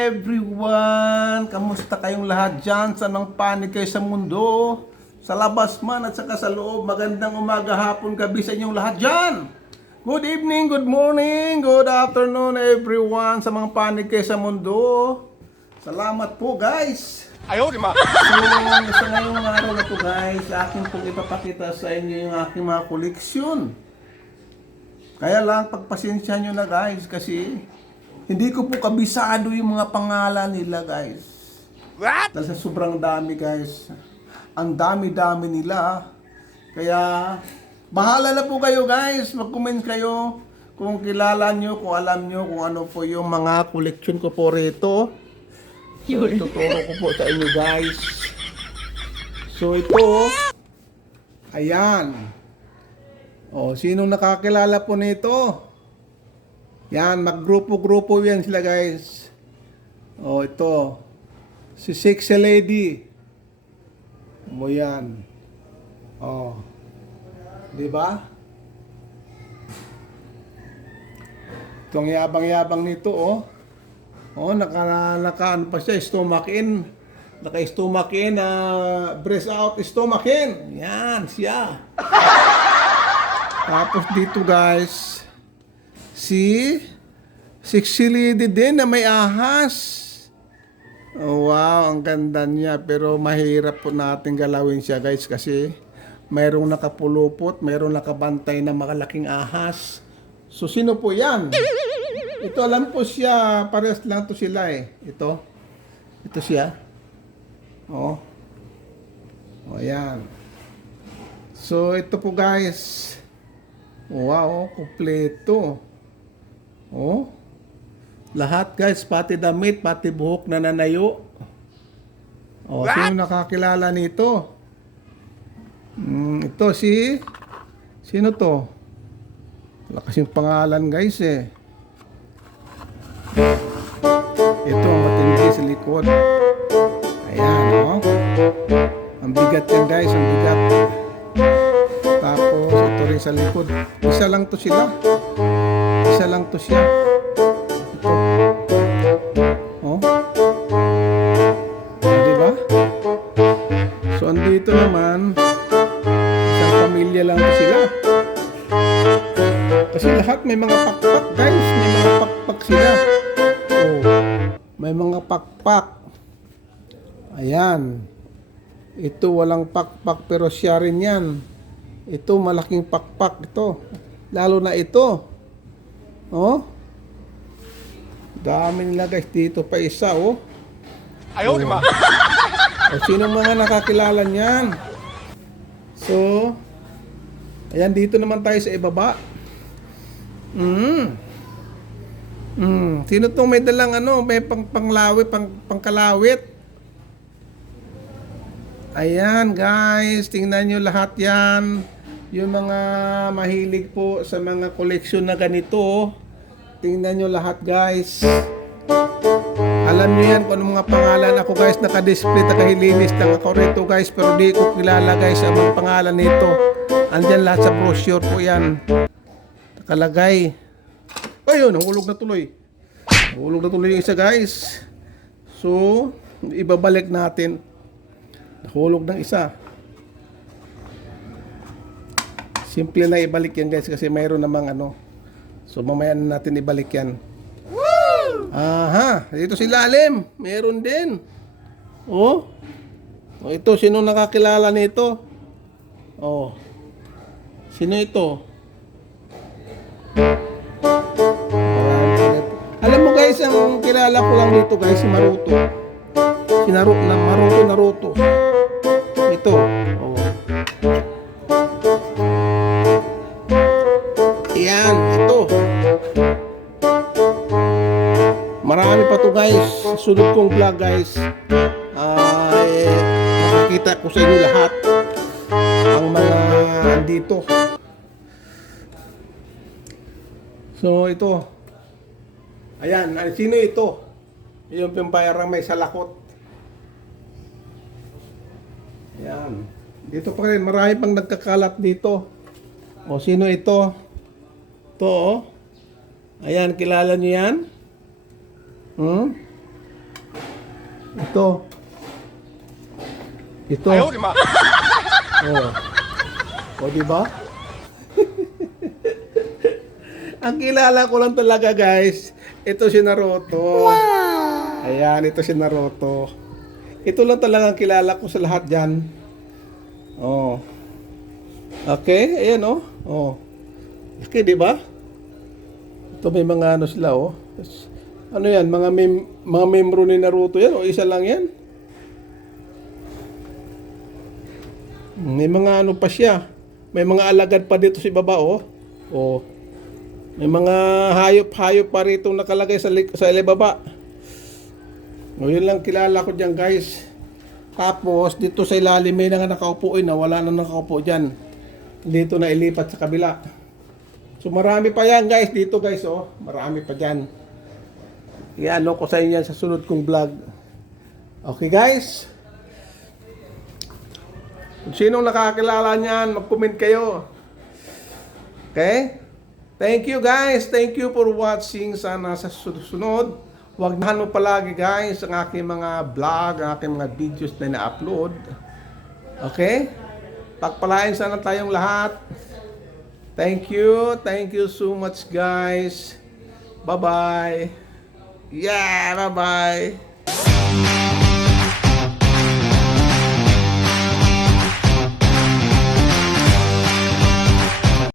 everyone! Kamusta kayong lahat dyan? Saan ang panig kayo sa mundo? Sa labas man at saka sa loob. Magandang umaga, hapon, gabi sa inyong lahat dyan! Good evening, good morning, good afternoon everyone sa mga panig kayo sa mundo. Salamat po guys! Ayaw, di ma! So, sa ngayong araw na po guys, akin pong ipapakita sa inyo yung aking mga koleksyon. Kaya lang, pagpasensya nyo na guys kasi hindi ko po kabisado yung mga pangalan nila guys. What? Dahil sa sobrang dami guys. Ang dami-dami nila. Kaya, bahala na po kayo guys. Mag-comment kayo kung kilala nyo, kung alam nyo kung ano po yung mga koleksyon ko po rito. So, tuturo ko po sa inyo guys. So ito, ayan. O, sinong nakakilala po nito? Yan, maggrupo-grupo yan sila guys. O, ito. Si Sexy Lady. Mo yan. O. Diba? Itong yabang-yabang nito, oh. Oh, ano pa siya, stomach in. Naka-stomach in, breast out, stomach in. Yan, siya. Tapos dito guys, si Sexy Lady din na may ahas. Oh, wow, ang ganda niya. Pero mahirap po natin galawin siya guys kasi mayroong nakapulupot, mayroong nakabantay na makalaking ahas. So, sino po yan? Ito alam po siya, parehas lang to sila eh. Ito siya. Oh. Oh, yan. So, ito po guys. Wow, kompleto. Oh. Lahat guys, pati damit, pati buhok na nanayo. Oh, sino nakakilala nito? Ito sino to? Wala kasing pangalan guys eh. Ito ang matindi sa likod. Ayan, oh. Ang bigat yan guys, ang bigat. Tapos ito rin sa likod. Isa lang to sila. Isa lang to siya. Ito. Oh. Diba? So andito naman, isang pamilya lang to sila. Kasi lahat may mga pakpak guys. May mga pakpak sila. Oh. May mga pakpak. Ayan. Ito walang pakpak pero siya rin yan. Ito malaking pakpak ito. Lalo na ito. Oh. Dami nila guys. Dito pa isa oh. Ayaw, di ma! O sino mga nakakilala niyan? So, ayan dito naman tayo sa ibaba. Sino tong may dalang may pangkalawit. Ayan guys, tingnan nyo lahat yan. Yung mga mahilig po sa mga koleksyon na ganito. Tingnan nyo lahat guys. Alam nyo yan kung anong mga pangalan. Ako guys, naka-display, nakahilinis lang ako rito guys. Pero di ko kilala guys ang mga pangalan nito. Andyan lahat sa brochure po yan. Nakalagay. Ayun, nahulog na tuloy. Nahulog na tuloy yung isa guys. So, ibabalik natin. Nahulog ng isa. Simple na ibalik yan guys kasi mayroon namang So, mamaya na natin ibalik yan. Aha, dito si Lalim. Meron din. Oh. Oh, ito, sino nakakilala nito? Oh. Sino ito? Alam mo guys, ang kilala ko lang dito guys, si Maruto. Si Naruto. Ito. Oh. Yan, ito. Marami pa to guys. Sunod kong vlog guys. Makikita ko sa inyo lahat ang mga andito. So ito. Ayan, sino ito? Yung pimpayarang may salakot. Ayan. Dito pa rin, marami pang nagkakalat dito. O sino ito? Ito oh. Ayan, kilala niyo yan? Ito. Ito. 哎呦我的妈！ Oh. O, di ba? Ang kilala ko lang talaga, guys, ito si Naruto. Wow! Ayan, ito si Naruto. Ito lang talaga ang kilala ko sa lahat dyan. Oh. Okay, ayan oh. Oh. Okay, di ba? Ito may mga ano sila oh. Ano yan, mga membro ni Naruto yan o isa lang yan? May mga ano pa siya. May mga alagad pa dito sa baba oh. Oh. May mga hayop-hayop pa rito nakalagay sa ilababa. O yun lang kilala ko dyan guys. Tapos dito sa ilalim may na nakaupo na wala na nakaupo dyan. Dito na ilipat sa kabila. So marami pa yan guys dito guys oh. Marami pa dyan. Iano ko sa inyo yan sa sunod kong vlog. Okay guys. Kung sinong nakakilala niyan, mag-comment kayo. Okay? Thank you guys. Thank you for watching. Sana sa susunod, huwag nahan mo palagi guys ang aking mga vlog, ang aking mga videos na na-upload. Okay? Pagpalain sana tayong lahat. Thank you. Thank you so much guys. Bye-bye. Yeah, bye-bye.